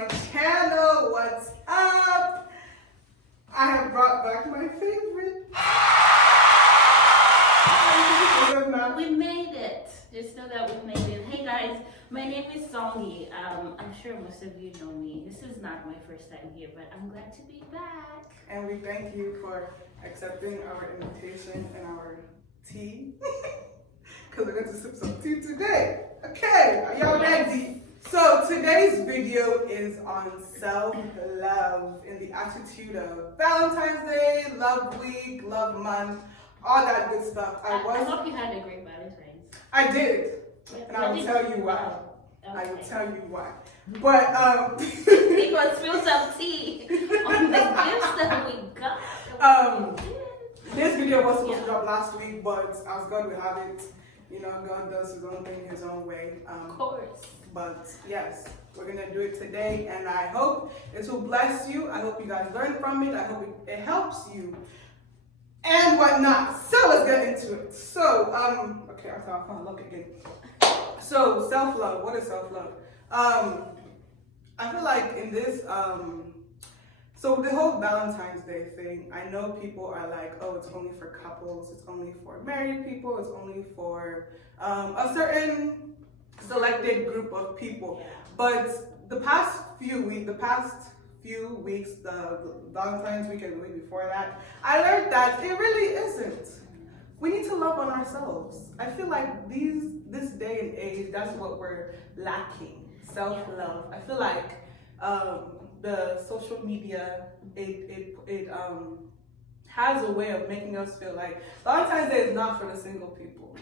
my channel. What's up? I have brought back my favorite. We made it. Just know that we made it. Hey guys, my name is Songi. I'm sure most of you know me. This is not my first time here, but I'm glad to be back. And we thank you for accepting our invitation and our tea. Because we're going to sip some tea today. Okay, are y'all ready? So today's video is on self-love in the attitude of Valentine's Day, Love Week, Love Month, all that good stuff. I hope you had a great Valentine's. I did, and I will tell you why. Okay. I will tell you why. But because spill some tea on the gifts that we got. This video was supposed to drop last week, but as God will have it, you know, God does his own thing his own way. Of course. But yes, we're gonna do it today, and I hope it will bless you. I hope you guys learn from it. I hope it helps you and whatnot. So let's get into it. So okay, I thought I found look again. So self-love. What is self-love? I feel like in this so the whole Valentine's Day thing, I know people are like, oh, it's only for couples, it's only for married people, it's only for a certain selected group of people. But the past few weeks, the Valentine's week and the week before that, I learned that it really isn't. We need to love on ourselves. I feel like this day and age, that's what we're lacking, self-love. I feel like the social media, it has a way of making us feel like Valentine's Day is not for the single people.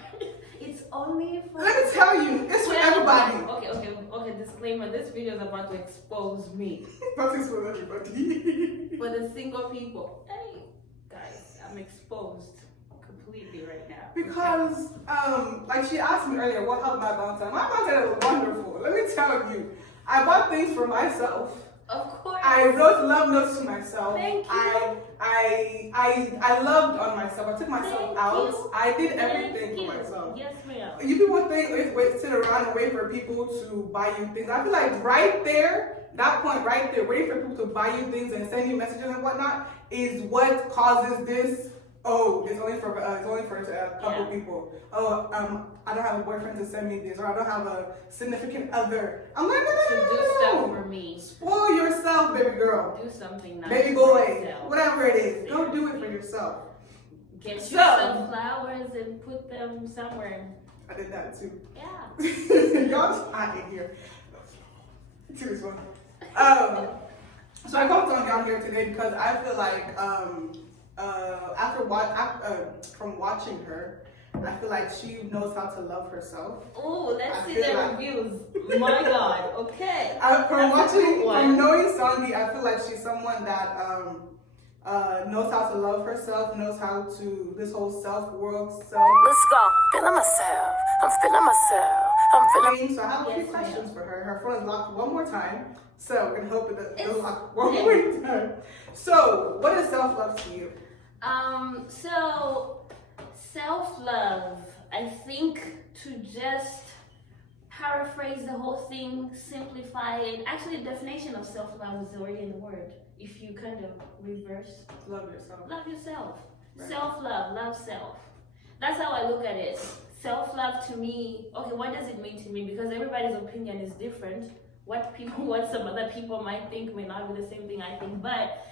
It's only for... Let me tell you, it's for everybody. Okay, disclaimer, this video is about to expose me. Nothing's for everybody. For the single people. Hey, guys, I'm exposed completely right now. Because, like she asked me earlier, what helped my Valentine? My Valentine was wonderful. Let me tell you, I bought things for myself. Of course. I wrote love notes to myself. Thank you. I loved on myself. I took myself out. I did everything for myself. Yes, ma'am. You people think sit around and wait for people to buy you things. I feel like right there, that point right there, waiting for people to buy you things and send you messages and whatnot, is what causes this. Oh, it's only for a couple people. Oh, I don't have a boyfriend to send me this, or I don't have a significant other. I'm like, no. Do stuff for me. Spoil yourself, baby girl. Do something nice. Baby boy, whatever it is, don't do it for yourself. Get you some flowers and put them somewhere. I did that too. Yeah. Y'all just hot in here. Serious one. So I come on y'all here today because I feel like from watching her, I feel like she knows how to love herself. Oh, let's see the reviews. My God. Okay. From knowing Songi, I feel like she's someone that knows how to love herself, knows how to this whole self-world. Let's go. Feeling myself. I'm feeling myself. I'm feeling. So I have a few questions for her. Her phone is locked one more time, so we're gonna hope it'll lock one more time. So, what is self-love to you? So self-love, I think, to just paraphrase the whole thing, simplify it. Actually, the definition of self-love is already in the word. If you kind of reverse, love yourself. Love yourself. Right. Self-love, love self. That's how I look at it. Self-love to me, okay, what does it mean to me? Because everybody's opinion is different. What some other people might think may not be the same thing I think, but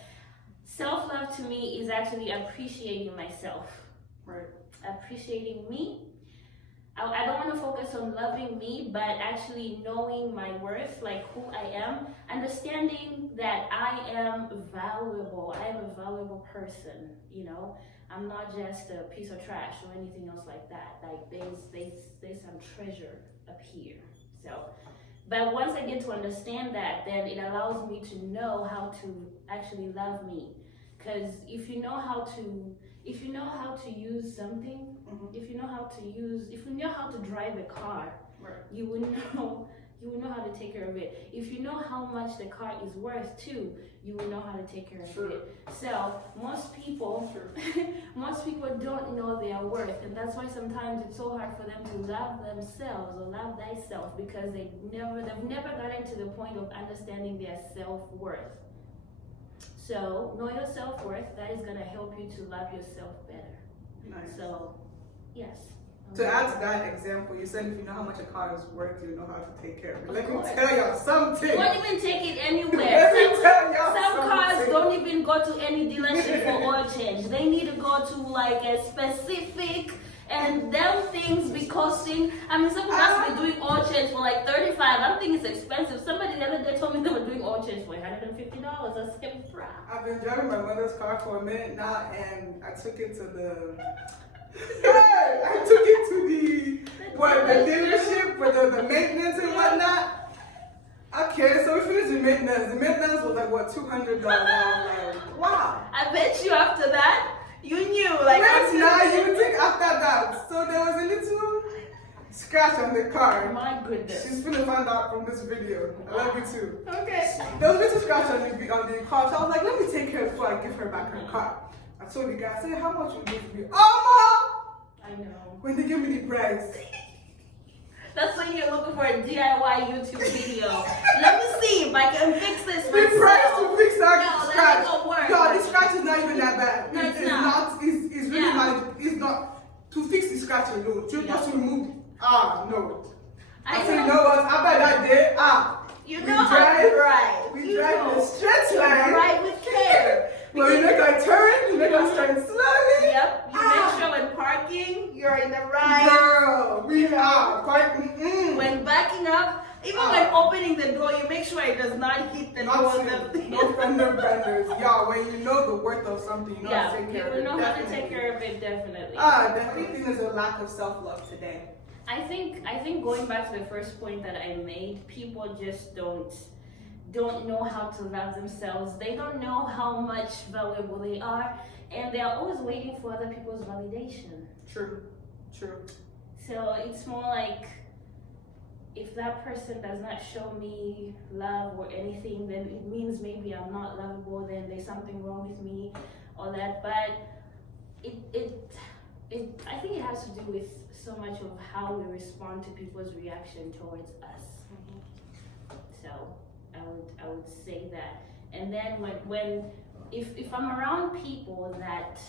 self-love to me is actually appreciating myself. Right. Appreciating me. I don't want to focus on loving me, but actually knowing my worth, like who I am, understanding that I am valuable. I am a valuable person, you know. I'm not just a piece of trash or anything else like that. Like there's some treasure up here. So, but once I get to understand that, then it allows me to know how to actually love me. Because if you know how to use something, if you know how to drive a car, right, you would you will know how to take care of it. If you know how much the car is worth too, you will know how to take care of it. So most people don't know their worth, and that's why sometimes it's so hard for them to love themselves or love thyself, because they've never gotten to the point of understanding their self-worth. So know your self-worth. That is gonna help you to love yourself better. Nice. So yes. To add to that example, you said if you know how much a car is worth, you know how to take care of it. Of Let course. me tell y'all something. You won't even take it anywhere. Let me tell y'all Some cars something. don't even go to any dealership for oil change. They need to go to like a specific, and them things be costing. I mean, some cars be doing oil change for like $35. I think it's expensive. Somebody the other day told me they were doing oil change for $150. I said, bruh. I've been driving my mother's car for a minute now, and I took it to the. I took it to the dealership for the maintenance and whatnot. Okay, so we finished the maintenance. The maintenance was like what, $200. I was like, wow. I bet you after that, you knew like. Wait, now you would think after that. So there was a little scratch on the car. My goodness. She's gonna find out from this video. I love you too. Okay. There was a little scratch on the car, so I was like, let me take care before I give her back her car. I told the guy, I said, how much would this be? I know. When they give me the price. That's when you're looking for a DIY YouTube video. Let me see if I can fix this The myself. price to fix that No, scratch. that ain't gonna work. No, the scratch is not even that bad. No, it's It's not. It's really Yeah. manageable. It's not to fix the scratch alone. To just remove. No. I said, you know what? After that day, you we know how drive, to ride. We You drive know. the straight line. Ride with care. Well, you make a turn, you make us turn slowly. Yep. You make sure when parking, you're in the right. Girl, we are quite. When backing up, even when opening the door, you make sure it does not hit the door. No fender benders. Y'all, when you know the worth of something, you know how to take you care of will it. know how to Definitely. take care of it, definitely. Definitely there's a lack of self-love today. I think going back to the first point that I made, people just don't know how to love themselves. They don't know how much valuable they are, and they are always waiting for other people's validation. True. So it's more like, if that person does not show me love or anything, then it means maybe I'm not lovable, then there's something wrong with me, or that. But I think it has to do with so much of how we respond to people's reaction towards us. So I would say that. And then if I'm around people that,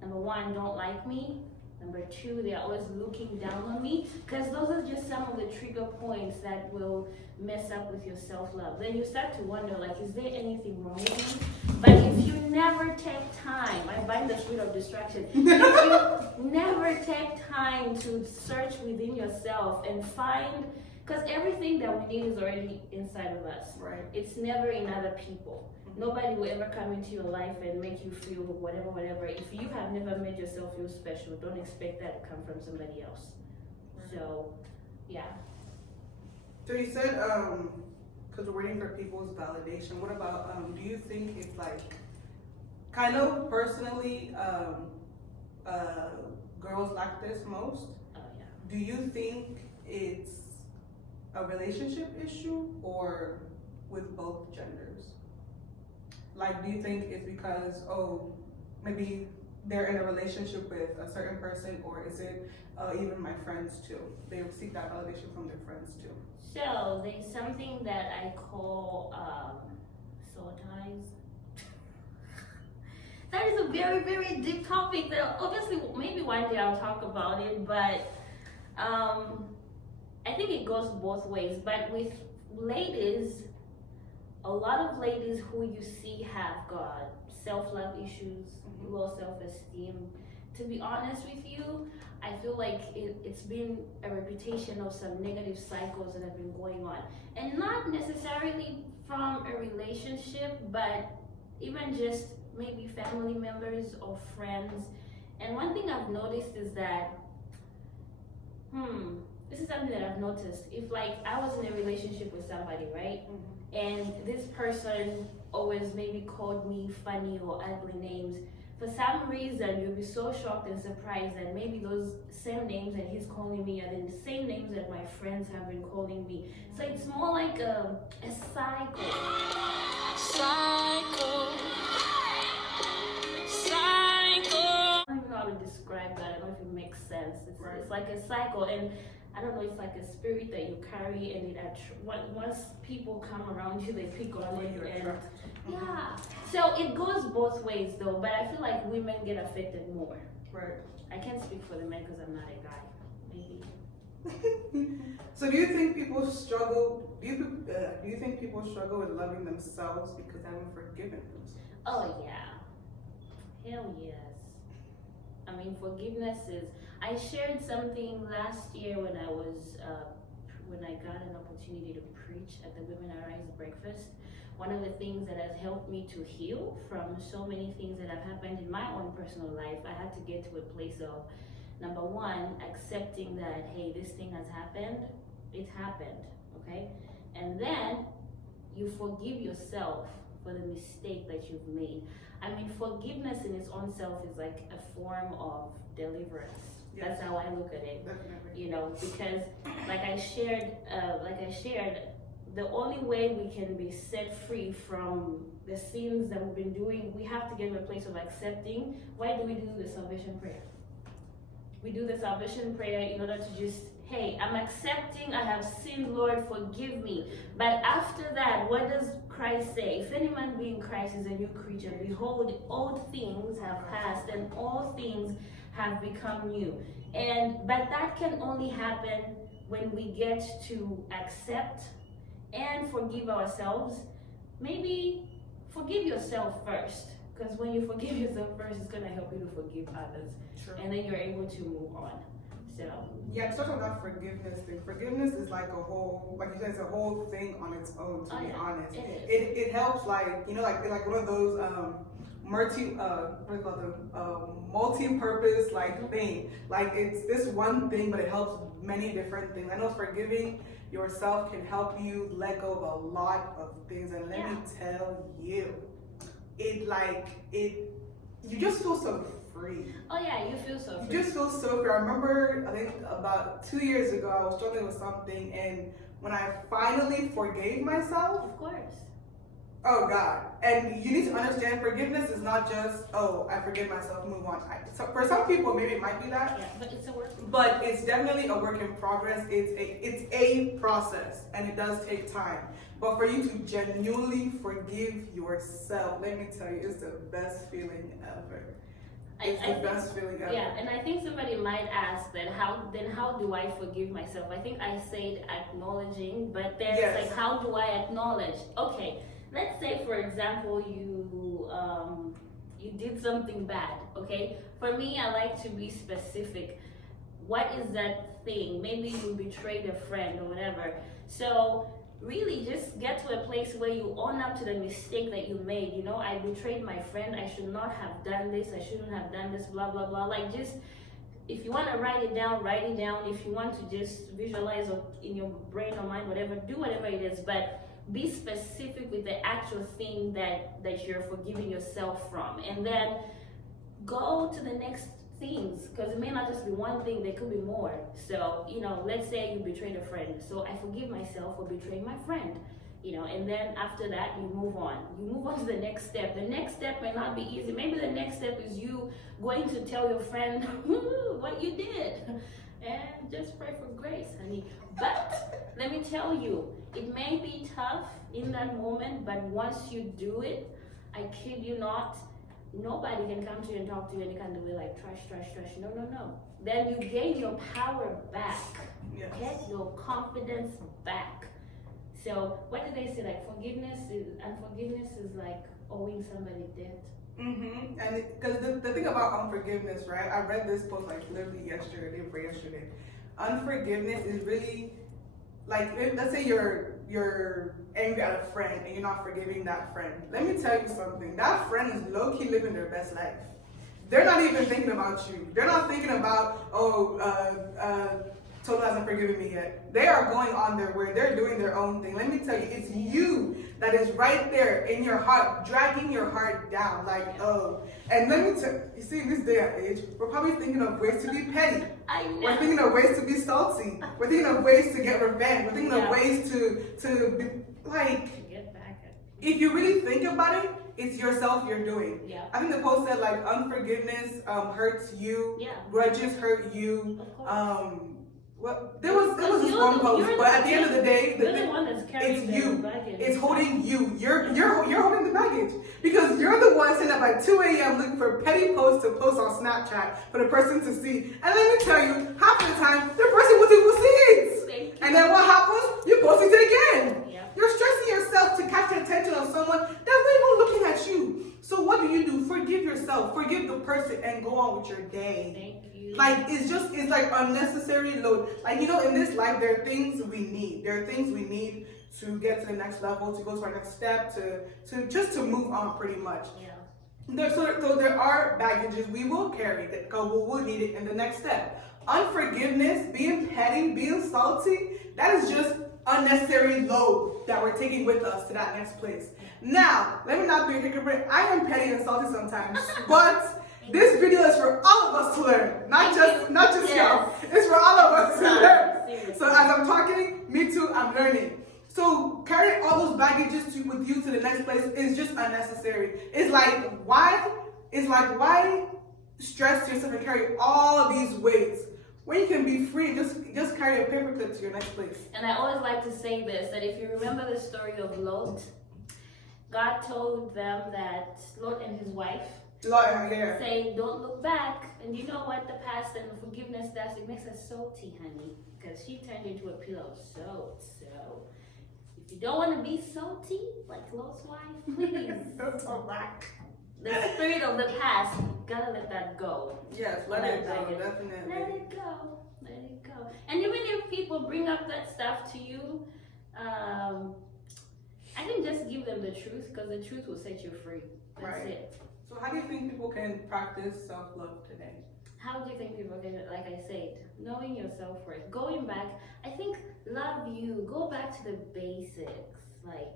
number one, don't like me, number two, they're always looking down on me, because those are just some of the trigger points that will mess up with your self-love. Then you start to wonder, like, is there anything wrong with me? But if you never take time, I bind the spirit of distraction. If you never take time to search within yourself and find, because everything that we need is already inside of us. Right. It's never in other people. Nobody will ever come into your life and make you feel whatever. If you have never made yourself feel special, don't expect that to come from somebody else. Right. So, yeah. So you said, because we're waiting for people's validation, what about, do you think it's like, kind of personally, girls like this most? Oh, yeah. Do you think it's a relationship issue or with both genders? Like, do you think it's because, maybe they're in a relationship with a certain person, or is it even my friends too? They seek that validation from their friends too. So, there's something that I call soul ties. That is a very, very deep topic that obviously maybe one day I'll talk about it, but I think it goes both ways. But with ladies, a lot of ladies who you see have got self-love issues, low self-esteem. To be honest with you, I feel like it's been a reputation of some negative cycles that have been going on. And not necessarily from a relationship, but even just maybe family members or friends. And one thing I've noticed is that, this is something that I've noticed. If like I was in a relationship with somebody, right? And this person always maybe called me funny or ugly names, for some reason you'll be so shocked and surprised that maybe those same names that he's calling me are the same names that my friends have been calling me. So it's more like a cycle. I don't even know how to describe that. I don't know if it makes sense. It's like a cycle, and I don't know, it's like a spirit that you carry, and once people come around you, they pick on it, and yeah. So it goes both ways though, but I feel like women get affected more. Right. I can't speak for the men because I'm not a guy. Maybe. So do you think people struggle? Do you think people struggle with loving themselves because they haven't forgiven themselves? Oh yeah. Hell yes. I mean, forgiveness is. I shared something last year when I got an opportunity to preach at the Women Arise breakfast. One of the things that has helped me to heal from so many things that have happened in my own personal life, I had to get to a place of, number one, accepting that, hey, this thing has happened, it's happened, okay? And then you forgive yourself for the mistake that you've made. I mean, forgiveness in its own self is like a form of deliverance. Yes. That's how I look at it. Definitely. You know, because like I shared, the only way we can be set free from the sins that we've been doing, we have to get to a place of accepting. Why do we do the salvation prayer? We do the salvation prayer in order to just, hey, I'm accepting I have sinned, Lord, forgive me. But after that, what does Christ say? If any man be in Christ is a new creature, behold, old things have passed and all things have become new. But that can only happen when we get to accept and forgive ourselves. Maybe forgive yourself first, because when you forgive yourself first, it's gonna help you to forgive others. Sure. And then you're able to move on. So yeah, to talk about forgiveness thing. Forgiveness is like a whole, like you said, it's a whole thing on its own. To be honest, it helps, like, you know, like one of those multi-purpose like thing. Like it's this one thing, but it helps many different things. I know forgiving yourself can help you let go of a lot of things, and let me tell you, you just feel so free. Oh yeah, you feel so free. You just feel so free. I remember, I think about 2 years ago, I was struggling with something, and when I finally forgave myself, of course. Oh God. And you need to understand, forgiveness is not just, oh, I forgive myself, move on. So for some people, maybe it might be that. Yeah, but it's a work. But it's definitely a work in progress. It's a process, and it does take time. But for you to genuinely forgive yourself, let me tell you, it's the best feeling ever. It's the best feeling ever. Yeah, and I think somebody might ask that how do I forgive myself? I think I said acknowledging, but then it's like, how do I acknowledge? Okay. Let's say, for example, you did something bad, okay? For me, I like to be specific. What is that thing? Maybe you betrayed a friend or whatever. So really just get to a place where you own up to the mistake that you made. You know, I betrayed my friend. I should not have done this. I shouldn't have done this, blah, blah, blah. Like, just, if you want to write it down, write it down. If you want to just visualize in your brain or mind, whatever, do whatever it is. But be specific with the actual thing that you're forgiving yourself from, and then go to the next things, because it may not just be one thing, there could be more. So, you know, let's say you betrayed a friend, so I forgive myself for betraying my friend, you know, and then after that you move on to the next step. The next step may not be easy. Maybe the next step is you going to tell your friend what you did, and just pray for grace, honey. But let me tell you, it may be tough in that moment, but once you do it, I kid you not, nobody can come to you and talk to you any kind of way like trash. No. Then you gain your power back. Yes. Get your confidence back. So what did they say? Like forgiveness is like owing somebody debt. Mm-hmm. And because the thing about unforgiveness, right? I read this post like literally yesterday. Unforgiveness is really like, let's say you're angry at a friend and you're not forgiving that friend. Let me tell you something. That friend is low-key living their best life. They're not even thinking about you. They're not thinking about, Total hasn't forgiven me yet. They are going on their way. They're doing their own thing. Let me tell you, it's you that is right there in your heart, dragging your heart down. Like, oh. And let me tell you, see, in this day and age, we're probably thinking of ways to be petty. I know. We're thinking of ways to be salty. We're thinking of ways to get revenge. We're thinking of ways to be, like, Get back at if you really think about it, it's yourself you're doing. Yeah. I think the post said, like, unforgiveness hurts you. Yeah. Grudges hurt you. Of course. There was this one post, but at the end of the day, you're the one that's carrying it's you. the baggage. It's holding you. You're holding the baggage because you're the one sitting up at 2 a.m. looking for petty posts to post on Snapchat for the person to see. And let me tell you, half the time the person won't even see it. And then what happens? You post it again. Yeah. You're stressing yourself to catch the attention of someone that's not even looking at you. So what do? Forgive yourself. Forgive the person and go on with your day. Thank you. Like, it's like unnecessary load. Like, you know, in this life, there are things we need. There are things we need to get to the next level, to go to our next step, to move on pretty much. Yeah. So there are baggages we will carry that we will need it in the next step. Unforgiveness, being petty, being salty, that is just unnecessary load that we're taking with us to that next place. Now, let me not be a hypocrite. I am petty and salty sometimes, but this video is for all of us to learn, not just y'all. It's for all of us to learn. So as I'm talking, me too, I'm learning. So carrying all those baggages with you to the next place is just unnecessary. It's like why stress yourself and carry all these weights when you can be free? Just carry a paperclip to your next place. And I always like to say this, that if you remember the story of Lot, God told them that Lot and his wife say, don't look back. And you know what the past and forgiveness does? It makes us salty, honey, because she turned into a pillow of salt. So if you don't want to be salty like Lot's wife, please Don't talk back. the spirit of the past, gotta let that go. Yes, let it go, definitely. Let it go. Let it go. And even if people bring up that stuff to you, I think just give them the truth, because the truth will set you free. That's it. So how do you think people can practice self-love today? How do you think people can, like I said, knowing your self-worth, going back, I think love you, go back to the basics. Like,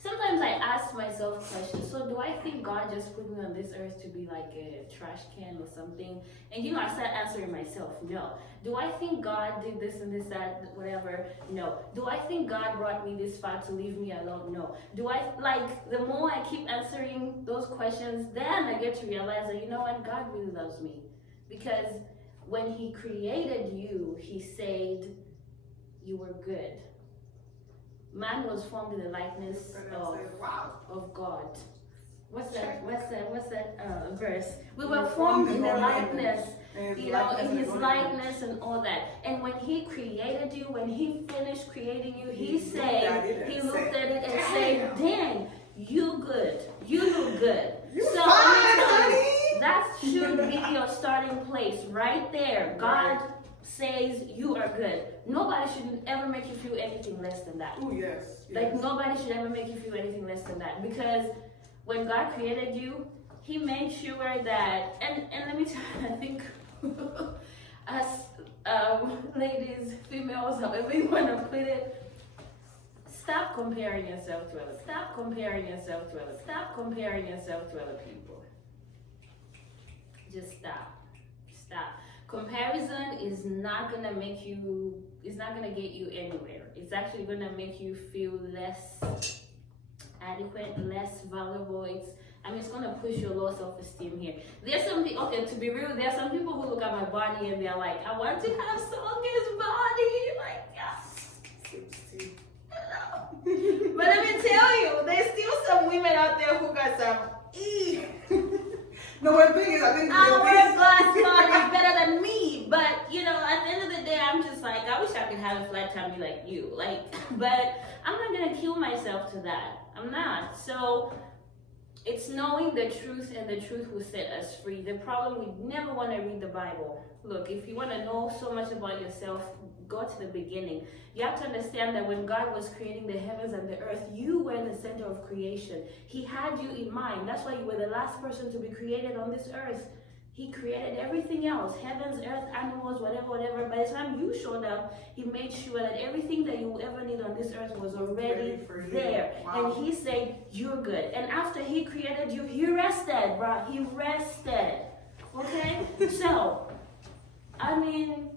sometimes I ask myself questions. So do I think God just put me on this earth to be like a trash can or something? And you know, I start answering myself, no. Do I think God did this and this, that, whatever? No. Do I think God brought me this far to leave me alone? No. Do I, like, the more I keep answering those questions, then I get to realize that, you know what, God really loves me. Because when he created you, he said you were good. Man was formed in the likeness of God. What's that verse? We were formed in the likeness, you know, in his likeness and all that. And when he created you, when he finished creating you, he looked at it and said, dang, you good. You look good. So that should be your starting place right there. God says you are good. Nobody should ever make you feel anything less than that. Oh yes. Like nobody should ever make you feel anything less than that, because when God created you, he made sure that, and let me tell you, I think as ladies, females, however you want to put it, stop comparing yourself to others. Stop comparing yourself to others. Stop comparing yourself to other people. Just stop. Stop. Comparison is not gonna make you, it's not gonna get you anywhere. It's actually gonna make you feel less adequate, less valuable. It's gonna push your low self-esteem here. There's some people, okay, to be real, there are some people who look at my body and they're like, I want to have Songi's body. Like, yeah. But let me tell you, there's still some women out there who got some No, one thing is, I think our glass body is better than me. But you know, at the end of the day, I'm just like, I wish I could have a flat tummy like you. Like, but I'm not gonna kill myself to that. I'm not. So it's knowing the truth, and the truth will set us free. The problem, we never want to read the Bible. Look, if you want to know so much about yourself, go to the beginning. You have to understand that when God was creating the heavens and the earth, you were the center of creation. He had you in mind. That's why you were the last person to be created on this earth. He created everything else, heavens, earth, animals, whatever. By the time you showed up, he made sure that everything that you ever need on this earth was already there. Wow. And he said, you're good. And after he created you, he rested, bro. He rested. Okay? So, I mean,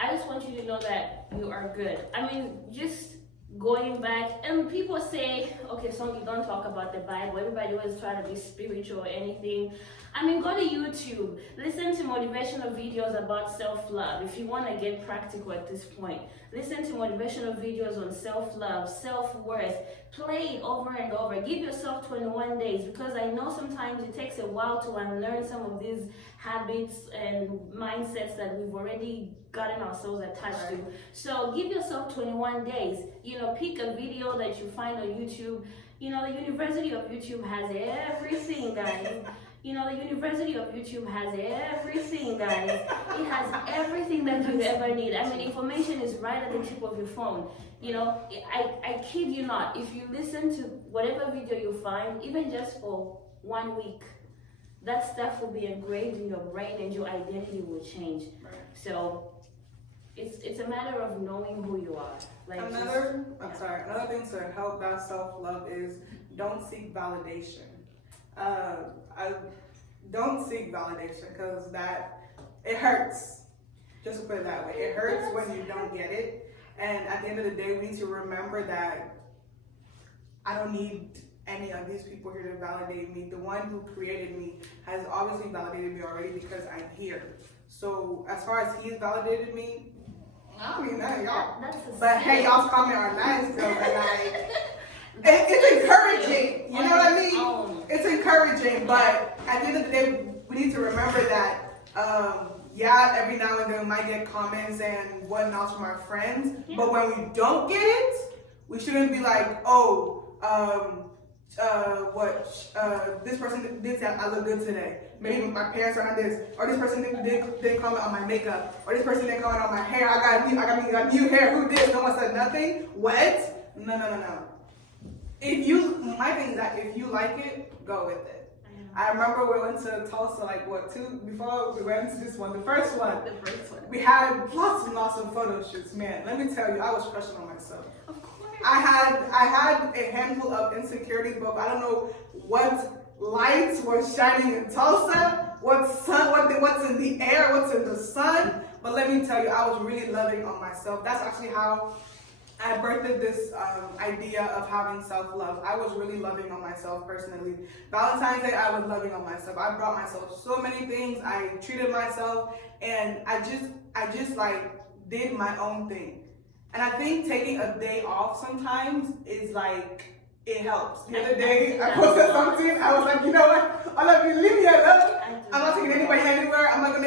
I just want you to know that you are good. I mean, just going back, and people say, okay, Songi, don't talk about the Bible. Everybody always trying to be spiritual or anything. I mean, go to YouTube, listen to motivational videos about self-love. If you want to get practical at this point, listen to motivational videos on self-love, self-worth. Play it over and over. Give yourself 21 days, because I know sometimes it takes a while to unlearn some of these habits and mindsets that we've already gotten ourselves attached to. So give yourself 21 days. You know, pick a video that you find on YouTube. You know, the University of YouTube has everything, guys. You know, the University of YouTube has everything, guys. It has everything that you ever need. I mean, information is right at the tip of your phone. You know, I kid you not. If you listen to whatever video you find, even just for 1 week, that stuff will be engraved in your brain and your identity will change. So it's a matter of knowing who you are. Like another thing to help that self-love is don't seek validation. I don't seek validation, because that it hurts. Just to put it that way, it hurts when you don't get it. And at the end of the day, we need to remember that I don't need any of these people here to validate me. The one who created me has obviously validated me already, because I'm here. So as far as he's validated me, I mean, that y'all. But hey, y'all's comment are nice though, and it's encouraging. You know what I mean? It's encouraging, but at the end of the day, we need to remember that. Yeah, every now and then we might get comments and whatnot from our friends, but when we don't get it, we shouldn't be like, this person did say I look good today. Maybe my parents are on this, or this person didn't comment on my makeup, or this person didn't comment on my hair. I got new hair. Who did? No one said nothing. What? No. My thing is that if you like it, go with it. I remember we went to Tulsa before we went to this one, the first one. We had lots and lots of photo shoots. Man, let me tell you, I was crushing on myself. Of course. I had a handful of insecurities, but I don't know what lights was shining in Tulsa, what's in the air, what's in the sun. But let me tell you, I was really loving on myself. That's actually how I birthed this idea of having self-love. I was really loving on myself personally. Valentine's Day, I was loving on myself. I brought myself so many things. I treated myself, and I just like did my own thing. And I think taking a day off sometimes is like, it helps. The other day, I posted something. I was like, you know what? All of you, leave me alone. I'm not taking anybody anywhere. I'm not going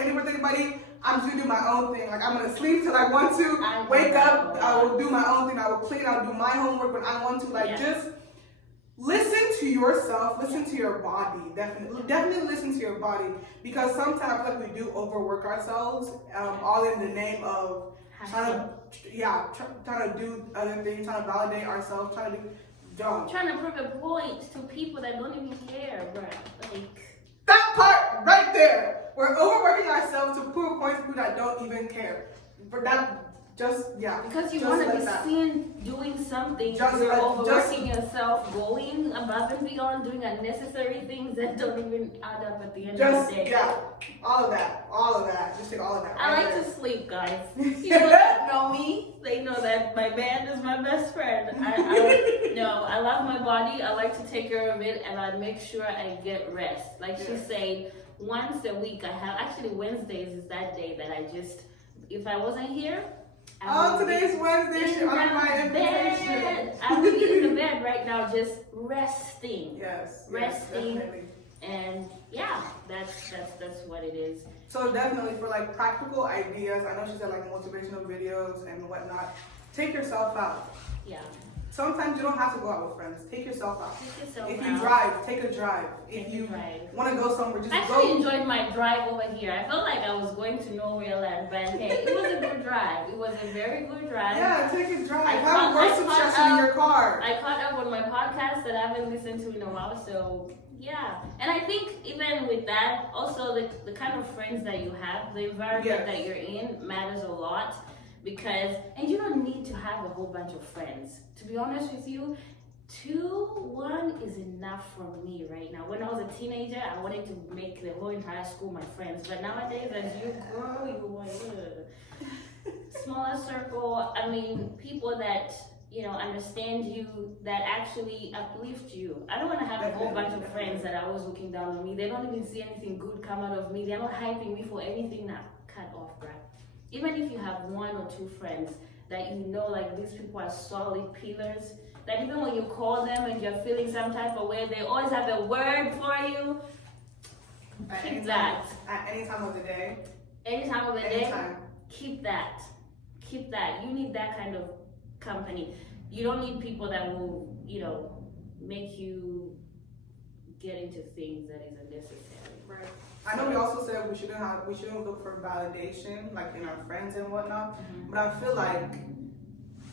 anywhere with anybody. I'm just gonna do my own thing. Like, I'm gonna sleep till I want to. Wake up. I will do my own thing. I will clean. I'll do my homework when I want to. Like, just listen to yourself. Listen to your body. Definitely listen to your body, because sometimes I feel like we do overwork ourselves, all in the name of trying to do other things, trying to validate ourselves, trying to prove a point to people that don't even care, bro. Like that part right there. We're overworking ourselves to prove points to people that don't even care. But that because you want to be seen doing something, you're overworking yourself, going above and beyond, doing unnecessary things that don't even add up at the end of the day. Yeah, all of that. Just take all of that. I like to sleep, guys. People that know me, they know that my band is my best friend. I love my body. I like to take care of it, and I make sure I get rest. Like she said, once a week I have. Actually, Wednesdays is that day that if I wasn't here. Today's Wednesday. On my invitation. I would be in the bed right now, just resting. Resting. Definitely. And that's what it is. So definitely for like practical ideas, I know she said like motivational videos and whatnot. Take yourself out. Yeah. sometimes you don't have to go out with friends. Take yourself out. Take yourself If out. you drive, take a drive. Take If you a drive. want to go somewhere, just I actually go. enjoyed my drive over here. I felt like I was going to nowhere land, but hey, it was a good drive. It was a very good drive. Yeah, take a drive. I Have caught- a work I caught suggestion in up- your car. I caught up on my podcast that I haven't listened to in a while, so yeah. And I think even with that, also the kind of friends that you have, the environment Yes. that you're in matters a lot because, and you don't need to have a whole bunch of friends. To be honest with you, 1 is enough for me right now. When I was a teenager, I wanted to make the whole entire school my friends, but nowadays as you grow, you want smaller circle. I mean, people that understand you, that actually uplift you. I don't want to have a whole bunch of friends that are always looking down on me. They don't even see anything good come out of me. They're not hyping me for anything. Now, cut off, bruh. Even if you have 1 or 2 friends that like these people are solid pillars, that even when you call them and you're feeling some type of way, they always have a word for you. Keep that. At any time of the day. Any time of the day, Anytime. keep that. Keep that. You need that kind of company. You don't need people that will, make you get into things that is unnecessary. Right. I know we also said we shouldn't look for validation like in our friends and whatnot. Mm-hmm. But I feel like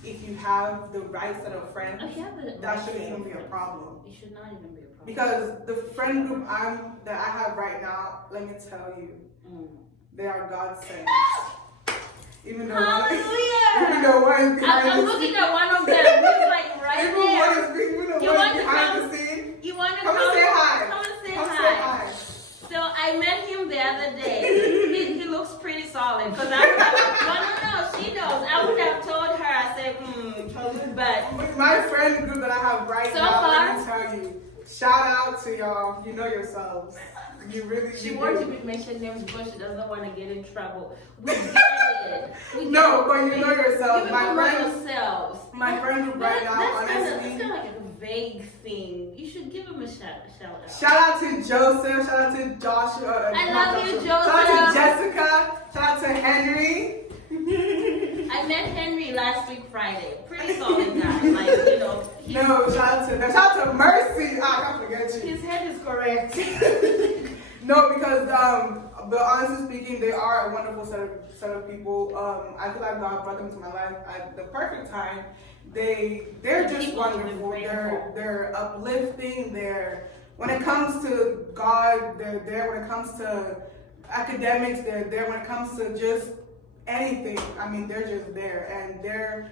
if you have the right set of friends, If you have the that right shouldn't set even of be a friends, problem. it should not even be a problem. Because the friend group that I have right now, let me tell you, they are God sent. Even though Hallelujah! one behind I'm the looking scene. at one of them. He's like right Even there. one You want to behind come? the scene. You want to Come and say hi. Come and say Come hi. say hi. So I met him the other day. He looks pretty solid. Because no, she knows. I would have told her. I said, but With my friend group that I have right So now, far- let me tell you, shout out to y'all. You know yourselves. You really she you wants do. to be mentioned names, but she doesn't want to get in trouble. We get it. No, but you know yourself. You My know friend, yourselves. my friend group right now, That's honestly. kind of like a vague thing. You should give him a shout out. Shout out to Joseph. Shout out to Joshua. I not love you, Joshua. Joseph. Shout out to Jessica. Shout out to Henry. I met Henry last week Friday. Pretty solid guy. Like, No, shout out to Mercy. I can't forget you. his head is correct. No, because but honestly speaking, they are a wonderful set of people. I feel like God brought them into my life at the perfect time. They're just People to be wonderful. grateful. They're uplifting. When it comes to God, they're there. When it comes to academics, they're there. When it comes to just anything, I mean, they're just there, and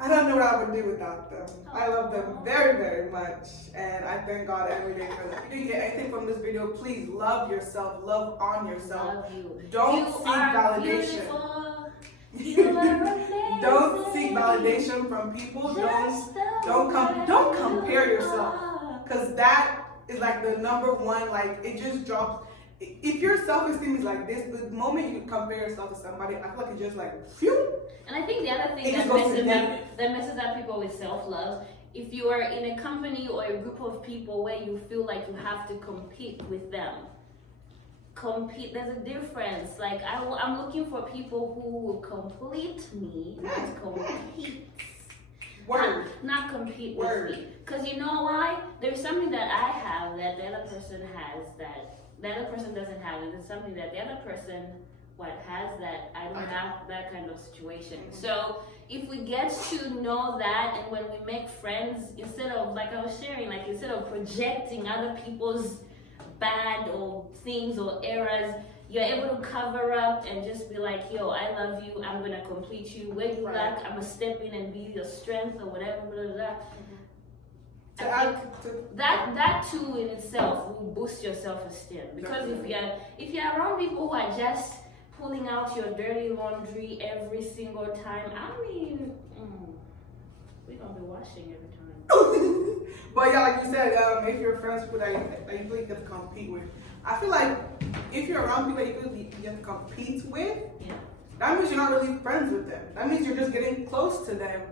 I don't know what I would do without them. I love them very, very much, and I thank God every day for them. If you didn't get anything from this video, please love yourself, love on yourself. Love you. Don't You seek are validation. beautiful. You are amazing. Don't seek validation from people. Don't compare yourself, because that is like the number one. Like, it just drops. If your self-esteem is like this, the moment you compare yourself to somebody, I feel like it's just like, phew. And I think the other thing It that just goes to messes up people with self-love, if you are in a company or a group of people where you feel like you have to compete with them. There's a difference. Like, I'm looking for people who will complete me, not compete. Word. Not compete Word. with me. Because you know why? There's something that I have that the other person has that the other person doesn't have. And there's something that the other person has that I don't have, that kind of situation. So if we get to know that, and when we make friends, instead of, like I was sharing, like instead of projecting other people's bad or things or errors, you're able to cover up and just be like, yo, I love you, I'm gonna complete you. Where you lack, I'm gonna step in and be your strength or whatever, blah, blah, blah. That too in itself will boost your self-esteem, because if you're around people who are just pulling out your dirty laundry every single time, I mean, we're gonna be washing every time. But yeah, like you said, if you're friends with people that you feel you get to compete with, I feel like if you're around people that you feel you have to compete with, that means you're not really friends with them. That means you're just getting close to them.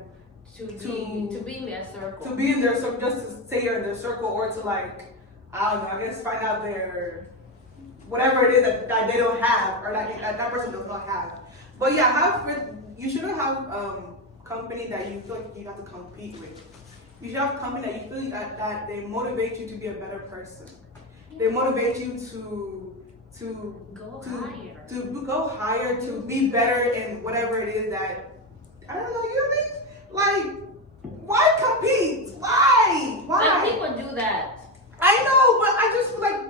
To be in their circle. To be in their circle, just to say you're in their circle, or to, like, I don't know, I guess find out their, whatever it is that they don't have, or that person does not have. But yeah, you shouldn't have company that you feel like you have to compete with. You should have company that you feel that they motivate you to be a better person. They motivate you to go higher, to be better in whatever it is that, I don't know, you know what I mean? Like, why compete? Why? But people do that. I know, but I just feel like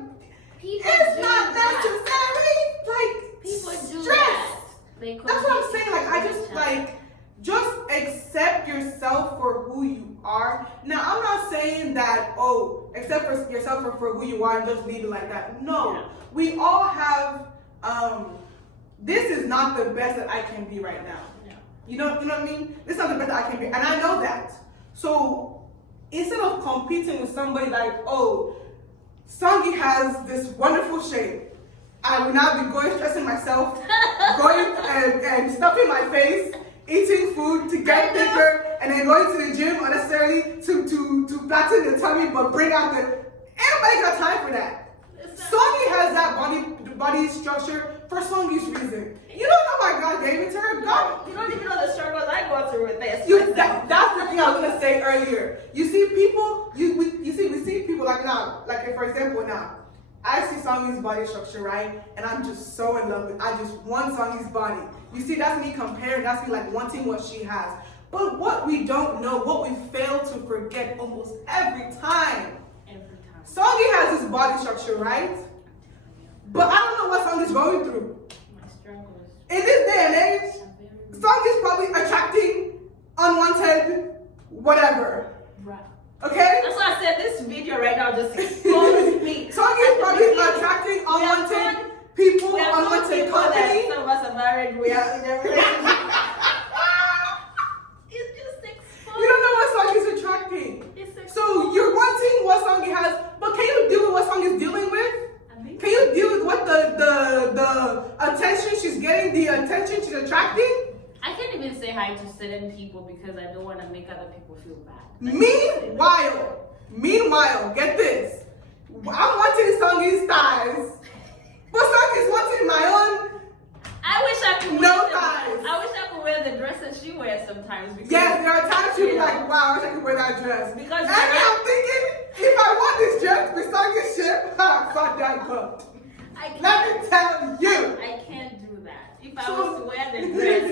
it's not necessary. Like, people do stress. that. That's what I'm saying. Like, I just just accept yourself for who you are. Now, I'm not saying that, accept for yourself for who you are and just leave it like that. No, yeah. We all have, this is not the best that I can be right now. Yeah. You know what I mean? This is not the best that I can be. And I know that. So, instead of competing with somebody like, Songi has this wonderful shape, I will now be going stressing myself, going and stuffing my face, eating food to get thicker, and then going to the gym unnecessarily to flatten the tummy, but bring out the. Anybody got time for that? Songi has that body structure for Songi's reason. You don't know why God gave it to her. God, you don't even know the struggles I go through with this. That's the thing I was gonna say earlier. You see people, we see people like now, like for example now. I see Songi's body structure, right? And I'm just so in love with I just want Songi's body. You see, that's me comparing, that's me like wanting what she has. But what we don't know, what we fail to forget almost every time. Songi has his body structure, right? But I don't know what Songi's going through. My struggles. In this day and age, Songi's probably attracting unwanted whatever. Right. Okay? That's why I said this video right now just exposes me. Songi's probably attracting unwanted people, unwanted company. Some of us are married, we are in a relationship. It's just exposed. You don't know what Songi's attracting. So you're wanting what Songi has, but can you deal with what Songi's dealing with? Can you deal with what the attention she's getting, the attention she's attracting? I can't even say hi to certain people because I don't want to make other people feel bad. Meanwhile, get this. I'm wanting Songi's thighs, but Songi's wanting my own. I wish I could thighs. I wish I could wear the dresses she wears sometimes. Because, yes, there are times you'll be like, wow, I wish I could wear that dress. Because and I'm thinking, if I want this dress with Songi's shape, fuck that cup. Let me tell you. I can't do that. If I was to wear the dress,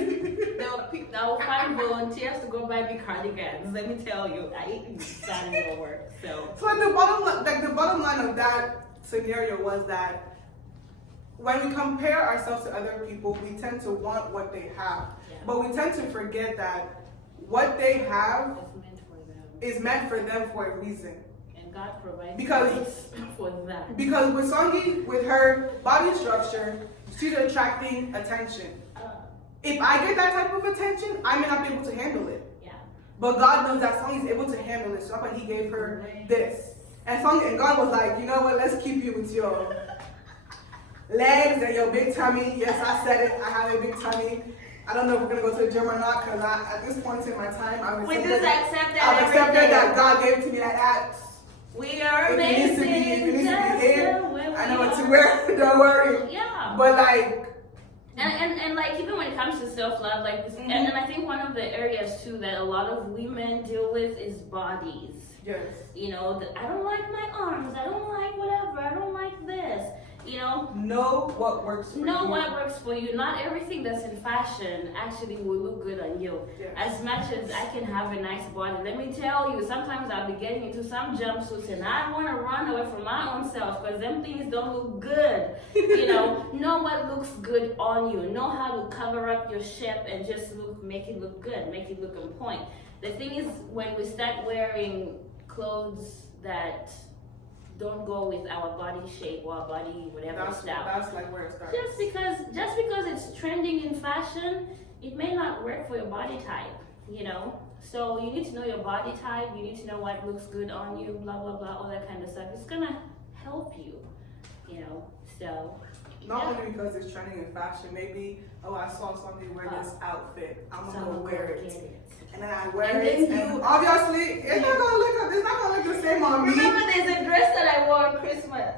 they'll find volunteers to go buy me cardigans. Let me tell you, that ain't gonna work. So the bottom line of that scenario was that when we compare ourselves to other people, we tend to want what they have. Yeah. But we tend to forget that what they have is meant for them for a reason. And God provides for that. Because with Songi, with her body structure, she's attracting attention. If I get that type of attention, I may not be able to handle it. Yeah. But God knows that Songi is able to handle it, so that's why He gave her this. And God was like, you know what? Let's keep you with your legs and your big tummy. Yes, I said it. I have a big tummy. I don't know if we're gonna go to the gym or not, because at this point in my time, I've accepted that God gave it to me like that. We are amazing. If it needs to be here, I know what to wear. Don't worry. Yeah. But like. And like even when it comes to self-love, like this, and I think one of the areas too that a lot of women deal with is bodies. Yes. You know, I don't like my arms. I don't like whatever. I don't like this. You know what works for you. Know what works for you. Not everything that's in fashion actually will look good on you. Yes. As much as I can have a nice body, let me tell you, sometimes I'll be getting into some jumpsuits and I want to run away from my own self because them things don't look good. Know what looks good on you. Know how to cover up your shape and just make it look good, make it look on point. The thing is, when we start wearing clothes that don't go with our body shape or our body whatever style. That's like where it starts. Just because it's trending in fashion, it may not work for your body type, So you need to know your body type, you need to know what looks good on you, blah blah blah, all that kind of stuff. It's gonna help you, so not only because it's trending in fashion, maybe I saw somebody wear this outfit, I'm gonna go wear it. And then I wear it, and obviously, it's not gonna look the same on me. Remember, there's a dress that I wore on Christmas.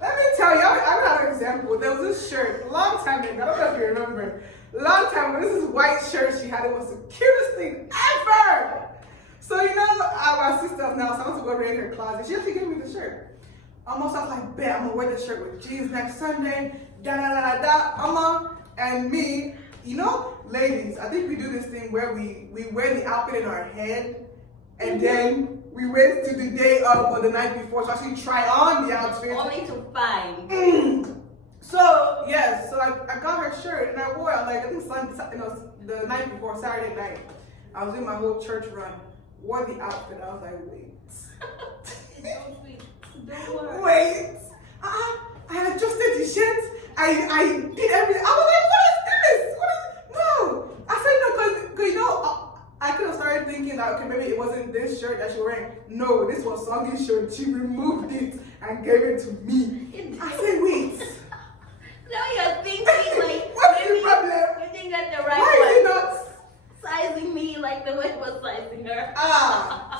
Let me tell you, I have an example. There was this shirt, a long time ago, I don't know if you remember. long time ago. This is white shirt she had. It was the cutest thing ever. So you know, my sister now, so I want to go raid her closet. She actually gave me the shirt. Almost I was like, bet I'm gonna wear this shirt with jeans next Sunday. Da da da da da. Mama and me, you know, ladies. I think we do this thing where we wear the outfit in our head, and then we wait till the day of or the night before to actually try on the outfit. Only to find. So yes, so I got her shirt and I wore it like I think the night before, Saturday night. I was doing my whole church run. Wore the outfit. I was like, wait. Don't worry. Wait. I adjusted the shit. I did everything. I was like, what is this? No. I said no, because you know, I could have started thinking that, okay, maybe it wasn't this shirt that she was wearing. No, this was Songi's shirt. She removed it and gave it to me. I said, wait. Now you're thinking like, What's the problem? you think that the right Why is it one not? sizing me like the way it was sizing her.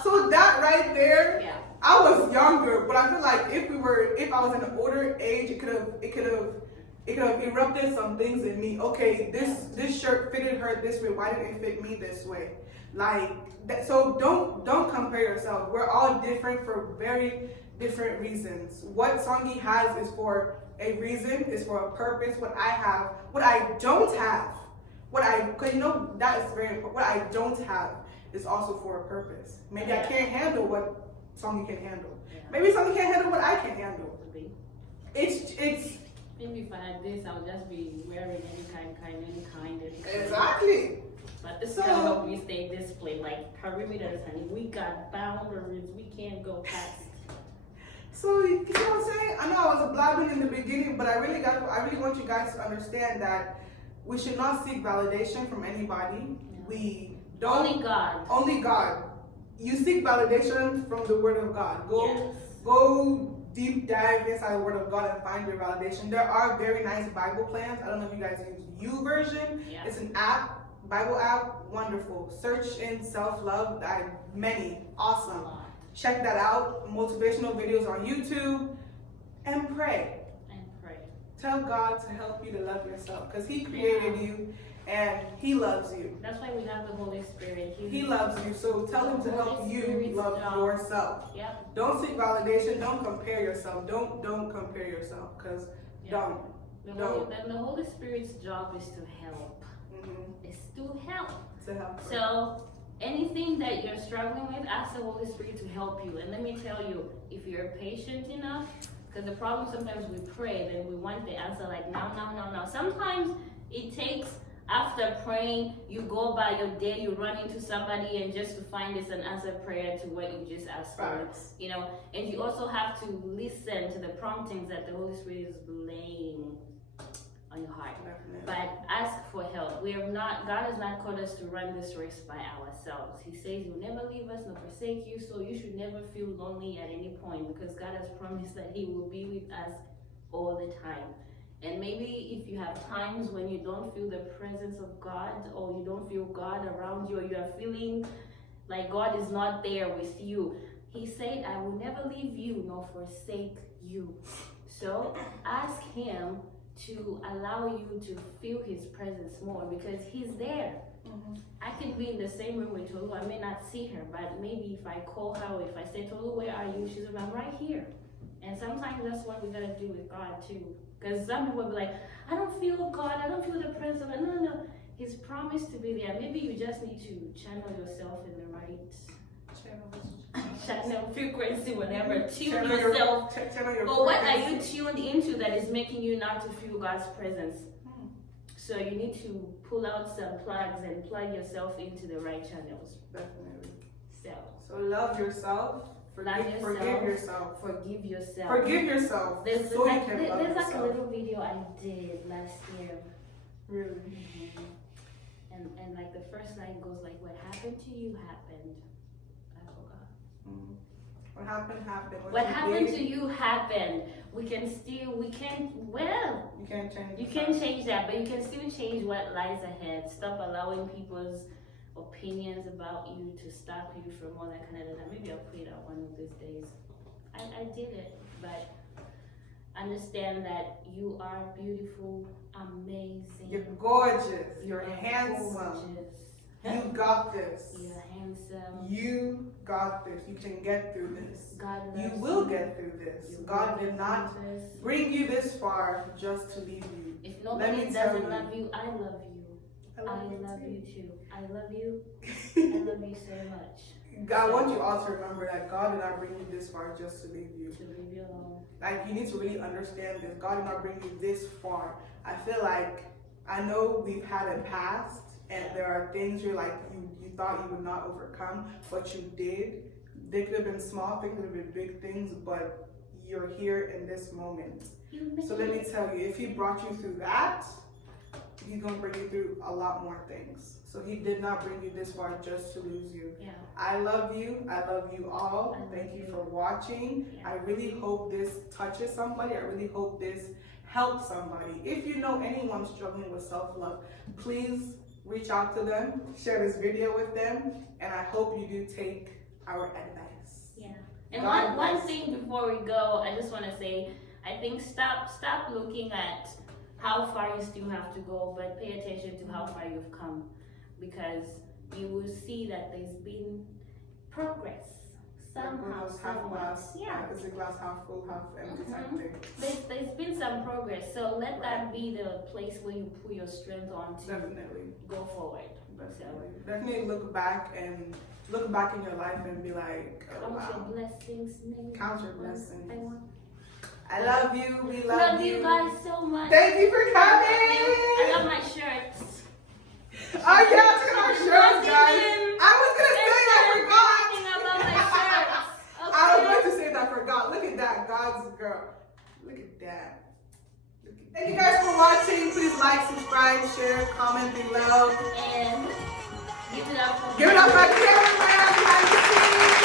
So that right there, Yeah. I was younger, but I feel like if I was in an older age, it could have erupted some things in me. Okay, this shirt fitted her this way. Why didn't it fit me this way? Like that. So don't compare yourself. We're all different for very different reasons. What Songi has is for a reason, is for a purpose. What I have, what I don't have, because you know that is very important. What I don't have is also for a purpose. Maybe I can't handle what Songi can handle. Maybe Songi can't handle what I can handle. It's Maybe if I had this, I would just be wearing any kind. exactly. But this So- can help me stay disciplined, like perimeters, honey. We got boundaries. We can't go past. So you know what I'm saying? I know I was blabbing in the beginning, but I really want you guys to understand that we should not seek validation from anybody. We don't. Only God. You seek validation from the Word of God. Go deep dive inside the Word of God and find your validation. There are very nice Bible plans. I don't know if you guys use YouVersion. Yeah. It's an app, Bible app, wonderful. Search in self-love. Many awesome. Check that out. Motivational videos on YouTube. And pray. Tell God to help you to love yourself because He created you and He loves you. That's why we have the Holy Spirit. He loves you, so tell Him to help you love yourself. Yep. Don't seek validation. Don't compare yourself. Don't compare yourself because don't. The Holy Spirit's job is to help. Mm-hmm. It's to help. To help. So anything that you're struggling with, ask the Holy Spirit to help you. And let me tell you, if you're patient enough, because the problem sometimes we pray, then we want the answer like now. Sometimes it takes, after praying, you go by your day, you run into somebody, and just to find it's an answered prayer to what you just asked for. You know, and you also have to listen to the promptings that the Holy Spirit is laying on your heart. Definitely. But ask for help. God has not called us to run this race by ourselves. He says He'll never leave us nor forsake you, so you should never feel lonely at any point because God has promised that He will be with us all the time. And maybe if you have times when you don't feel the presence of God or you don't feel God around you or you are feeling like God is not there with you, He said, I will never leave you nor forsake you. So ask Him to allow you to feel His presence more because He's there. Mm-hmm. I could be in the same room with Tolu. I may not see her, but maybe if I call her or if I say, Tolu, where are you? She's like, I'm right here. And sometimes that's what we gotta do with God too. Because some people will be like, I don't feel God, I don't feel the presence of God. No. He's promised to be there. Maybe you just need to channel yourself in the right channel frequency, whatever. Tune yourself. But what are you tuned into that is making you not to feel God's presence? So you need to pull out some plugs and plug yourself into the right channels. Definitely. So love yourself. Forgive yourself. Forgive yourself. Forgive yourself. There's so like, you can love there's like yourself. a little video I did last year. Really? And like the first line goes like, what happened to you happened. I forgot. Mm. What happened happened. What happened to you happened. You can't change. You can change that, but you can still change what lies ahead. Stop allowing people's opinions about you to stop you from all that kind of stuff. Maybe I'll play that one of these days. I did it, but understand that you are beautiful, amazing. You're gorgeous. You're handsome. Gorgeous. You got this. You're handsome. You got this. You can get through this. God loves You will get through this. You God will did get not through this. bring you this far just to leave you. If Let nobody me tell doesn't you. love you, I love you. I love you too. I love you. I love you so much. God wants you all to remember that God did not bring you this far just to leave you. To leave you alone. Like, you need to really understand this. God did not bring you this far. I feel like, I know we've had a past, and there are things you're like, you thought you would not overcome, but you did. They could have been small things, could have been big things, but you're here in this moment. So let me tell you, if He brought you through that, He's going to bring you through a lot more things. So He did not bring you this far just to lose you. Yeah. I love you. I love you all. I love Thank you you. for watching. Yeah. I really hope this touches somebody. I really hope this helps somebody. If you know anyone struggling with self-love, please reach out to them, share this video with them, and I hope you do take our advice. Yeah. And God one bless. thing before we go, I just want to say, I think stop looking at how far you still have to go, but pay attention to how far you've come, because you will see that there's been progress somehow, somewhat. Yeah. Is the glass half full, half empty type Mhm. thing? There's been some progress, so let that be the place where you put your strength on to Definitely. go forward. Definitely look back in your life and be like, oh, Count wow. your blessings. Name Count your one blessings. by one. I love you. We Love you guys so much. Thank you for I coming. love my shirts. Oh yeah, check out our shirts, guys. Singing. I was gonna say it, I forgot. Talking about my shirts. Okay. I was going to say it, I forgot. Look at that, God's girl. Look at that. Thank you guys for watching. Please like, subscribe, share, comment below. And give it up for Give it up for cameraman behind the scenes.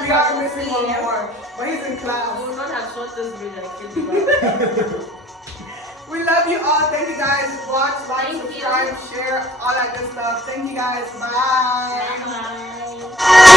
We are missing one more, but he's in I class. would not have shot this video like this. We love you all. Thank you guys. Watch, like, Thank you. subscribe, share, all that good stuff. Thank you guys. Bye. Bye.